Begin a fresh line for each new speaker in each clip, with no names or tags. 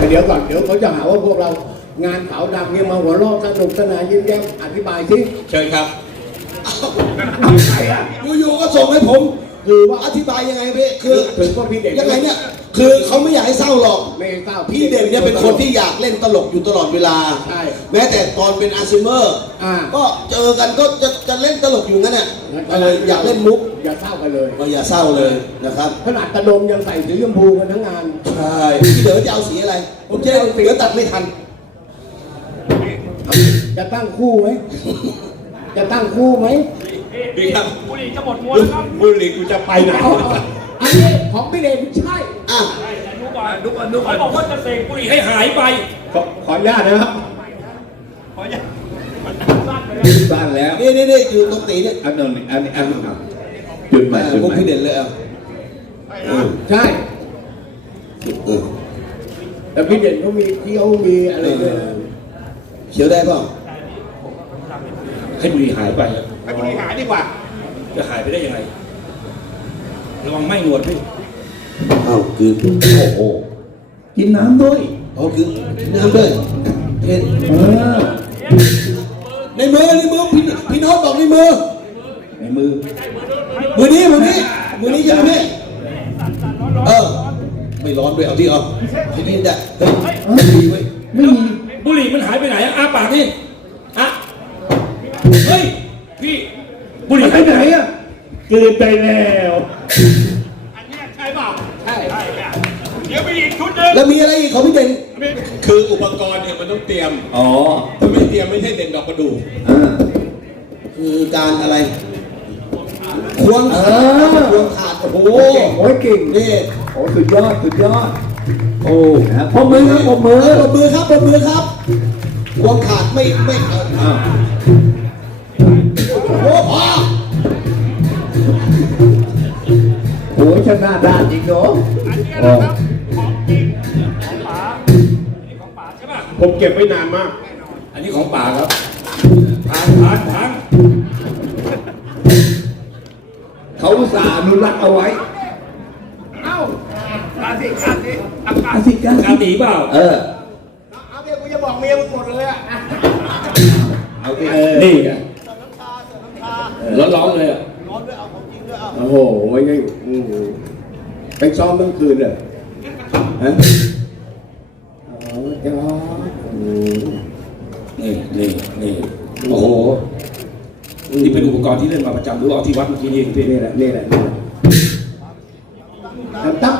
เดี๋ยวก่อนเดี๋ยวเขาจะหาว่าพวกเรางานขาวดำเนี่ยมาหัวเราะสนุกสนานยิ้มแย้มอธิบายสิ
เชิญครับ
อยู่ๆก็ส่งให้ผมคือว่าอธิบายยังไงพี่คือ
ถึงก็พี่เด่น
ยังไงเนี่ยคือเขาไม่อยากให้เศร้าหรอก
ไม่เศร้า
พี่เด่นเนี่ยเป็นคนที่อยากเล่นตลกอยู่ตลอดเวลา
ใช่
แม้แต่ตอนเป็นอัลไซเมอร์ก็เจอกันก็จะเล่นตลกอยู่งั้นน่ะเลยอยากเล่นมุก
อย่าเศร้ากันเลย
อย่าเศร้าเลยนะครับ
ขนาดตะดมยังใส่สีชมพูกันทั้งงาน
ใช่พี่เด๋อจะเอาสีอะไรผมจะเดี๋ยวตัดไม่ทัน
จะตั้งคู่ไหมจะตั้งคู่ไหม
พี่ครับ
บุหรี่จะหมดม้วนแล้วครับ
บุหรี่กูจะไปไหน
อันนี้ของพี่เด่นใช่
ดูก่อนเขาบอกว่าจะเสกบุหรี่ให้หายไป
ขออนุญาตนะครับ
ขออนุญาต
สั้นแล้ว
นี่อยู่ตรงตีเนี่ย
อันนั้นจุดใหม่
พวกพี่เด่นเลย
ใช่แต่พี่เด่นเขามีเที่ยวมีอะไรด้วย
เขียวได้ป่ะ
ให้บุหรี่หายไป
ให้บุหรี่หายดีกว่า
จะหายไปได้ยังไงระวังไม่หนวดพี่
คือ
โอ้โหกินน้ำด้วย
คือกินน้ำด้วยเห็นในมือพี่โน้ตบอกในมือนี้ใช่ไหมพี่ไม่ร้อนด้วยเอาที่เอาที่นี่ได้
ไม่มีบุหรี่มันหายไปไหนอ้าปากนี่เฮ้ยพี่บุหรี่หายไปไหน
กลืนไปแล้ว
อันนี้ใช่เปล่าใช่เดี๋ยวไปอีกชุดนึง
แล้วมีอะไรอีกของพี่เด่น
คืออุปกรณ์เนี่ยมันต้องเตรียมถ้าไม่เตรียมไม่ใช่เด่นดอกกระดู
คือการอะไรควงขาดโอ้โห
เก่ง
นี่
โอ้สุดยอดโอ้
ปมมือครับควงขาดไม่โอ้พอ
โอ้ชนะด้านจริงเนาะ
ของป๋าใช่ป่ะ
ผมเก็บไว้นานมากอันนี้ของป๋าครับพัง
เขาอุตส่าห์อนุรักษ์เอาไว้
กา
ตีเปล่า
เอาเดี๋ยวกูจะบอกเมียมึงหมดเลยเอา
นี่ไงร้อนเลย
ร้อนด้วยเอาของจริงด้วย
โอ้โหไปซ้อมทั้งคืนเลยฮะจ้า
นี่โอ้โหนี่เป็นอุปกรณ์ที่เล่นมาประจำหรือเอาที่วัดเมื่อกี้นี่พี่
นี่แหละตั้ม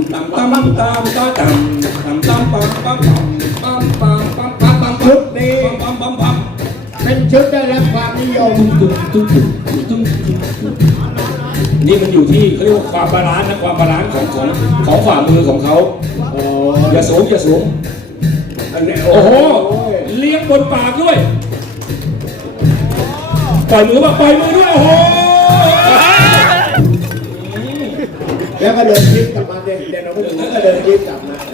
ชุดนี้เป็นชุดได้รับความนิยม
นี่มันอยู่ที่เขาเรียกว่าความบาลานซ์นะความบาลานซ์ของฝ่ามือของเขาอย่าสูงโอ้โหเลี้ยงบนปากด้วยปล่อยมือด้วยโอ้โห
แล้วก็เดินยิ้มกลับมาเด่นเราก็เดินยิ้มกลับมา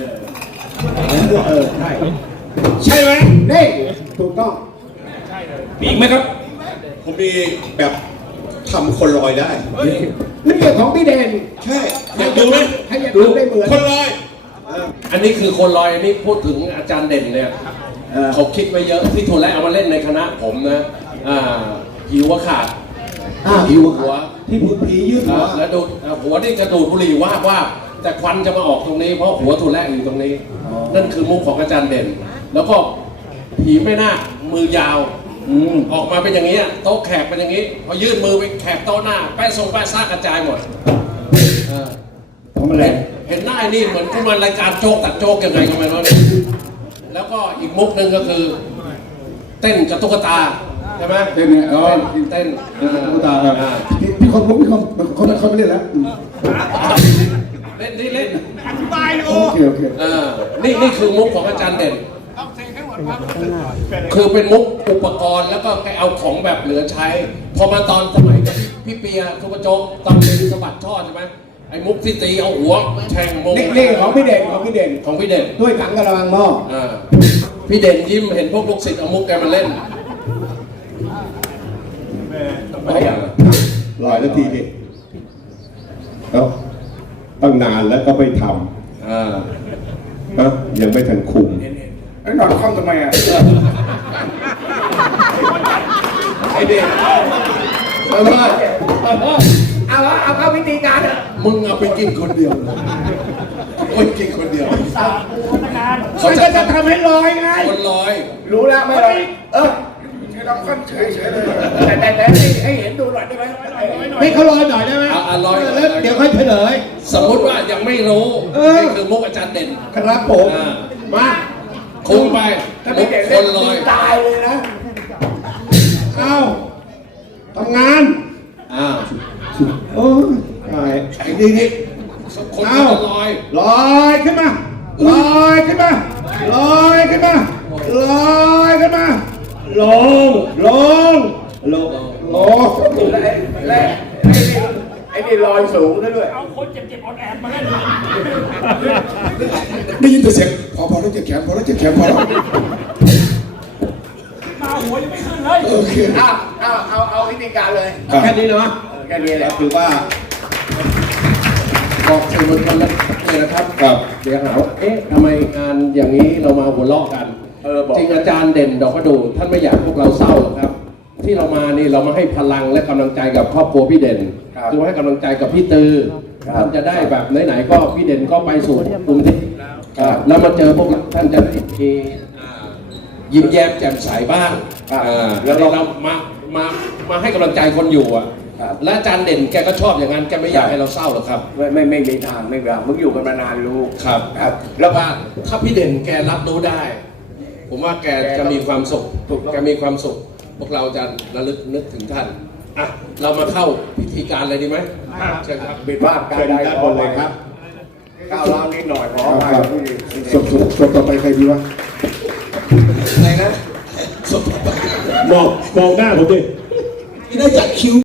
ใช่ไหมนี่ถูกต้อง
มีอีกไหมครับ
ผมมีแบบทำคนลอยได้
นี่ของพี่เด่น
ใช่
อยากดูไหม
ให้อยากดูได้เหมือน
คนลอยอันนี้คือคนลอยอันนี้พูดถึงอาจารย์เด่นเนี่ยเขาคิดไว้เยอะที่โทรแล้วเอามาเล่นในคณะผมนะหิวขาด
หิวหัวที่บุญผียืดหัว
แล้วดูหัวนี่กระดูดบุหรี่ว่าแต่ควันจะมาออกตรงนี้เพราะหัวถูกแลกอยู่ตรงนี้นั่นคือมุกของอาจารย์เด่นแล้วก็ผีไม่น่ามือยาวออกมาเป็นอย่างนี้โต๊ะแขกเป็นอย่างนี้พอยื่นมือไปแขกโต๊ะหน้าแป้งซ่ากระจายหมด
ทำอะไร
เห็นหน้านี่เหมือนกุมารรายการโจ๊กตัดโจ๊กยังไงก็ไม่รู้เนี่ยแล้วก็อีกมุกหนึ่งก็คือเต้นกับตุ๊กตาใช่ไหม
เต้นเนี่ย
เต้น
ตุ๊กตาพี่คนไม่เล่นแล้ว
เล่น
อธิบายดู
โอเค
นี่คือมุกของอาจารย์เด่นคือเป็นมุกอุปกรณ์แล้วก็แกเอาของแบบเหลือใช้พอมาตอนสมัยกับพี่เปียทุกโจ๊กตอนเป็นสะบัดช่อใช่ไหมไอ้มุกที่ตีเอาหัวแทงมุก
นี่ของพี่เด่นด้วยถังกระมังหม้อ
พี่เด่นยิ้มเห็นพวกลูกศิษย์เอามุกแกมาเล่น
ลอยนาทีดิตั้งนานแล้วก็ไปทำฮะยังไม่ทันคุม
ไอ้หนอนคอมทำไมอ่ะ
ไอ้เด็กเอาละเอาเข้าพิธีการเถอะมึงเอาไปกินคนเดียวเลยคนกินคนเดียว
เขาจะทำให้ลอยไง
คนลอย
รู้แล้วไม่ลอยใช้ลองคอนเฉยเลย แต่ให้เห็นดูหน่อยได้ไหม
ให้เขาลอยหน่อยได้ไหม
เอาลอย
แล้วเดี๋ยวค่อยเฉลย
สมมติว่ายังไม่รู้นี่คือมุกอาจารย์เด่น
ครับผม
อ่า
มา
คุมไปมุกคนลอย
ตายเลยนะ
เอาทำงาน
อ่า
โอ้ยตายไอ้นี่
คนคนลอย
ลอยขึ้นมาลอยขึ้นมาลอยขึ้นมาลอยขึ้นมาลงลงลงลง
ไอ้นี่ลอยสูงซะด้วย
เอาคนเจ็บๆอ่อนแอมาเล่น
ได้ยินแต่เสียงพอแล้วเจ็บแขนพอแล้วเจ็บแขนพอแล้ว
มาหัวยังไม่ขึ้นเลย
โอเค
เอาวิธีการเลย
แค่นี้เนาะ
แค่นี้แหละ
คือว่า
บอกสื่อมวลชนแล้วเลยนะครับ
ครับ
เดี๋ยวหาว่าเอ๊ะทำไมงานอย่างนี้เรามาหัวเราะกัน
บอก
จริงอาจารย์เด่นดอกประดู่ท่านไม่อยากพวกเราเศร้าหรอกครับ ที่เรามานี่เรามาให้พลังและกำลังใจกับครอบครัวพี่เด่นคือให้กำลังใจกับพี่ตือท่านจะได้แบบไหนๆก็พี่เด่นก็ไปสู่กรุงเทพแล้วมาเจอพวกเราท่านจะได้มียิ้มแย้มแจ่มใสบ้างแล้วเรามาให้กำลังใจคนอยู่อ่ะและอาจารย์เด่นแกก็ชอบอย่างนั้นแกไม่อยากให้เราเศร้าหรอกครับ
ไม่มีทางไม่มีทางมึงอยู่กันมานานรู้
ครับแล้วว่าถ้าพี่เด่นแกรับรู้ได้ ผมว่าแกจะมีความสุขแกมีความสุข พวกเราจะระลึกนึกถึงท่านอ่ะเรามาเข้าพิธีการเลยดีไหมเชิญครับ
บิดว่าการ
เชิญ
ได้
ด้านบนเลยครับ
ก้าวร้าวนิดหน่อยขอไป
ศพต่อไปใครดีวะ
อะไรนะ
สด
มองหน้าผมดิ
ไม่ได้จัดคิว